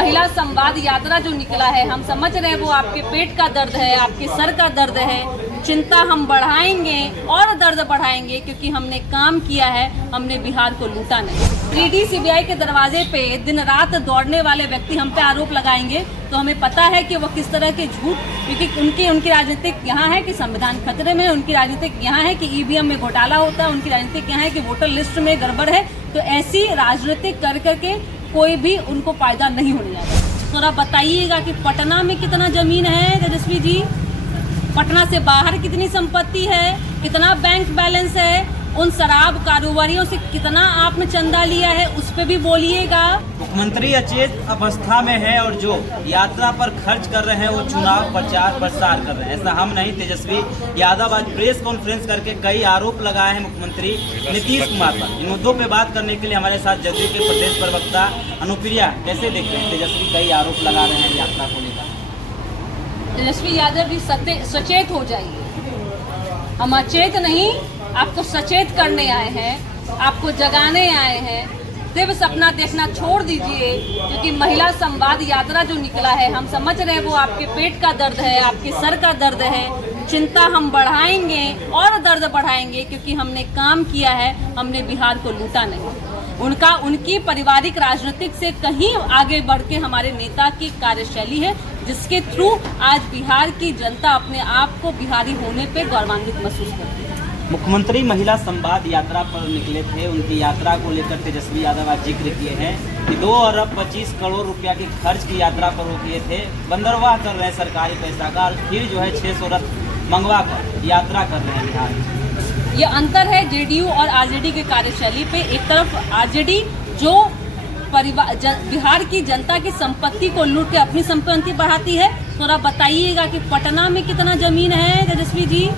महिला संवाद यात्रा जो निकला है, हम समझ रहे हैं वो आपके पेट का दर्द है, आपके सर का दर्द है। चिंता हम बढ़ाएंगे और दर्द बढ़ाएंगे, क्योंकि हमने काम किया है, हमने बिहार को लूटा नहीं। ईडी सीबीआई के दरवाजे पे दिन रात दौड़ने वाले व्यक्ति हम पे आरोप लगाएंगे तो हमें पता है कि वो किस तरह के झूठ, क्योंकि उनकी राजनीतिक यहाँ है कि संविधान खतरे में है, उनकी राजनीतिक यहाँ है कि ईवीएम में घोटाला होता है, उनकी राजनीतिक यहाँ है कि वोटर लिस्ट में गड़बड़ है। तो ऐसी राजनीतिक कर करके कोई भी उनको फायदा नहीं होने वाला। थोड़ा बताइएगा कि पटना में कितना जमीन है तेजस्वी जी, पटना से बाहर कितनी संपत्ति है, कितना बैंक बैलेंस है, उन शराब कारोबारियों से कितना आपने चंदा लिया है, उस पे भी बोलिएगा। मुख्यमंत्री अचेत अवस्था में है और जो यात्रा पर खर्च कर रहे हैं वो चुनाव प्रचार प्रसार कर रहे हैं। ऐसा हम नहीं, तेजस्वी यादव आज प्रेस कॉन्फ्रेंस करके कई आरोप लगाए हैं मुख्यमंत्री नीतीश कुमार पर। इन मुद्दों पे बात करने के लिए हमारे साथ जदयू के प्रदेश प्रवक्ता अनुप्रिया, कैसे देख रहे हैं तेजस्वी कई आरोप लगा रहे हैं यात्रा को लेकर? तेजस्वी यादव जी सचेत हो जाइए, हम अचेत नहीं, आपको सचेत करने आए हैं, आपको जगाने आए हैं। सिर्फ सपना देखना छोड़ दीजिए, क्योंकि महिला संवाद यात्रा जो निकला है, हम समझ रहे हैं वो आपके पेट का दर्द है, आपके सर का दर्द है। चिंता हम बढ़ाएंगे और दर्द बढ़ाएंगे, क्योंकि हमने काम किया है, हमने बिहार को लूटा नहीं। उनकी पारिवारिक राजनीतिक से कहीं आगे बढ़ के हमारे नेता की कार्यशैली है, जिसके थ्रू आज बिहार की जनता अपने आप को बिहारी होने पे गौरवान्वित महसूस करती है। मुख्यमंत्री महिला संवाद यात्रा पर निकले थे, उनकी यात्रा को लेकर तेजस्वी यादव आज जिक्र किए हैं कि 2 अरब 25 करोड़ रुपया की खर्च की यात्रा पर वो किए थे। बंदरवाह कर रहे हैं सरकारी पैसा का, फिर जो है 600 रथ मंगवा कर यात्रा कर रहे हैं बिहार में। ये अंतर है जेडीयू और आरजेडी की कार्यशैली पे। एक तरफ आरजेडी जो बिहार की जनता की संपत्ति को लूट के अपनी संपत्ति बढ़ाती है। थोड़ा बताइएगा कि पटना में कितना जमीन है तेजस्वी जी,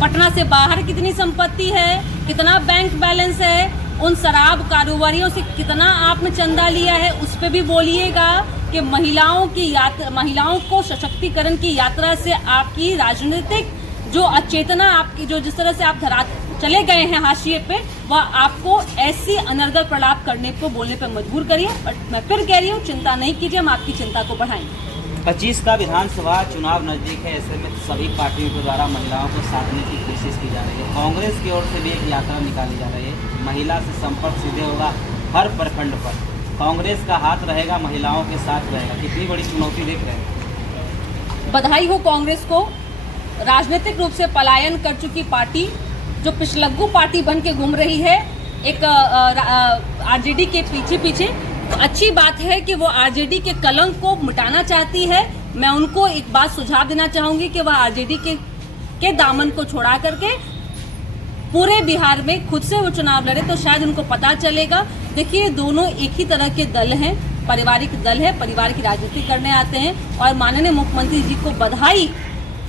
पटना से बाहर कितनी संपत्ति है, कितना बैंक बैलेंस है, उन शराब कारोबारियों से कितना आपने चंदा लिया है, उस पे भी बोलिएगा कि महिलाओं को सशक्तिकरण की यात्रा से आपकी राजनीतिक जो अचेतना आपकी जो जिस तरह से आप धरा चले गए हैं हाशिए पे, वह आपको ऐसी अनर्गल प्रलाप करने को बोलने पे मजबूर करिए। बट मैं फिर कह रही हूँ, चिंता नहीं कीजिए, हम आपकी चिंता को बढ़ाएंगे। 25 का विधानसभा चुनाव नजदीक है, ऐसे में सभी पार्टियों के द्वारा महिलाओं को साधने की कोशिश की जा रही है। कांग्रेस की ओर से भी एक यात्रा निकाली जा रही है, महिला से संपर्क सीधे होगा हर प्रखंड पर, कांग्रेस का हाथ रहेगा, महिलाओं के साथ रहेगा। कितनी बड़ी चुनौती देख रहे हैं? बधाई हो कांग्रेस को, राजनीतिक रूप से पलायन कर चुकी पार्टी जो पिछलग्गू पार्टी बन के घूम रही है एक आरजेडी के पीछे। अच्छी बात है कि वो आरजेडी के कलंक को मिटाना चाहती है। मैं उनको एक बात सुझाव देना चाहूंगी कि वह आरजेडी के दामन को छोड़ा करके पूरे बिहार में खुद से वो चुनाव लड़े, तो शायद उनको पता चलेगा। देखिए, दोनों एक ही तरह के दल हैं, पारिवारिक दल है, परिवार की राजनीति करने आते हैं। और माननीय मुख्यमंत्री जी को बधाई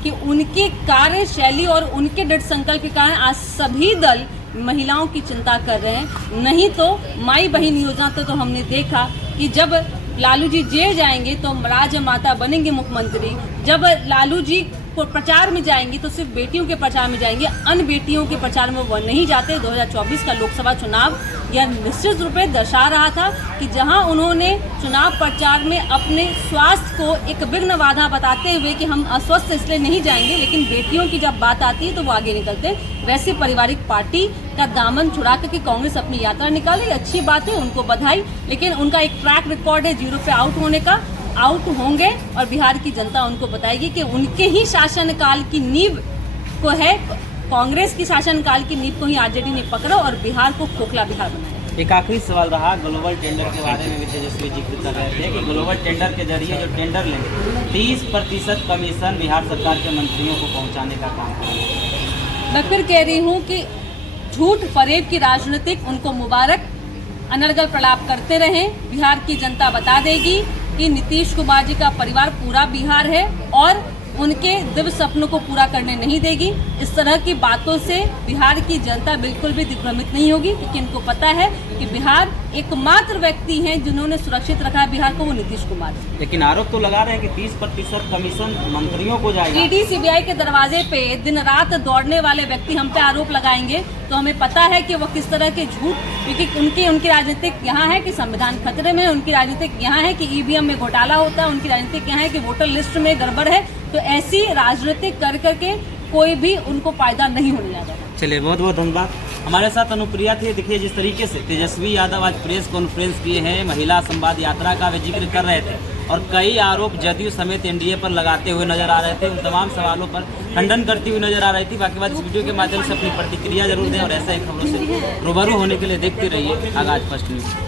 कि उनकी कार्यशैली और उनके दृढ़ संकल्प के कारण आज सभी दल महिलाओं की चिंता कर रहे हैं। नहीं तो माई बहन योजना तो हमने देखा कि जब लालू जी जेल जाएंगे तो राजमाता बनेंगे मुख्यमंत्री, जब लालू जी को प्रचार में जाएंगे तो सिर्फ बेटियों के प्रचार में जाएंगे, अन्य बेटियों के प्रचार में वो नहीं जाते। 2024 का लोकसभा चुनाव यह निश्चित रूप से दर्शा रहा था कि जहां उन्होंने चुनाव प्रचार में अपने स्वास्थ्य को एक विघ्न बाधा बताते हुए कि हम अस्वस्थ इसलिए नहीं जाएंगे, लेकिन बेटियों की जब बात आती है तो वो आगे निकलते। वैसे पारिवारिक पार्टी का दामन छुड़ा करके कांग्रेस अपनी यात्रा निकाली, अच्छी बात है, उनको बधाई। लेकिन उनका एक ट्रैक रिकॉर्ड है 0 पे आउट होने का, आउट होंगे और बिहार की जनता उनको बताएगी कि उनके ही शासनकाल की नींव को है, कांग्रेस की शासनकाल की नींव को ही आरजेडी ने पकड़ा और बिहार को खोखला बिहार बनाया। एक आखिरी सवाल रहा, ग्लोबल टेंडर के बारे में भी तेजस्वी जिक्र कर रहे थे कि ग्लोबल टेंडर के जरिए जो टेंडर लेंगे 30% कमीशन बिहार सरकार के मंत्रियों को पहुँचाने का काम करेंगे। मैं फिर कह रही हूँ कि झूठ फरेब की राजनीतिक उनको मुबारक, अनर्गल प्रलाप करते रहें। बिहार की जनता बता देगी कि नीतीश कुमार जी का परिवार पूरा बिहार है और उनके दिव्य सपनों को पूरा करने नहीं देगी। इस तरह की बातों से बिहार की जनता बिल्कुल भी दिग्भ्रमित नहीं होगी, क्योंकि इनको पता है कि बिहार एकमात्र व्यक्ति हैं जिन्होंने सुरक्षित रखा है बिहार को, वो नीतीश कुमार है। लेकिन आरोप तो लगा रहे हैं कि 30% कमीशन मंत्रियों को जाएगा। ईडी सीबीआई के दरवाजे पे दिन रात दौड़ने वाले व्यक्ति हम पे आरोप लगाएंगे तो हमें पता है कि वो किस तरह के झूठ, क्योंकि उनकी राजनीतिक यहाँ है कि संविधान खतरे में है, उनकी राजनीतिक यहाँ है कि ईवीएम में घोटाला होता है, उनकी राजनीतिक यहाँ है कि वोटर लिस्ट में गड़बड़ है। तो ऐसी राजनीतिक कर करके कोई भी उनको फायदा नहीं होने जा रहा। चलिए, बहुत बहुत धन्यवाद। हमारे साथ अनुप्रिया थी। देखिए, जिस तरीके से तेजस्वी यादव आज प्रेस कॉन्फ्रेंस किए हैं, महिला संवाद यात्रा का वे जिक्र कर रहे थे और कई आरोप जदयू समेत एनडीए पर लगाते हुए नजर आ रहे थे। उन तमाम सवालों पर खंडन करती हुई नजर आ रही थी। बाकी बात इस वीडियो के माध्यम से अपनी प्रतिक्रिया जरूर दें और ऐसे ही खबरों से रूबरू होने के लिए देखते रहिए आगाज फर्स्ट न्यूज।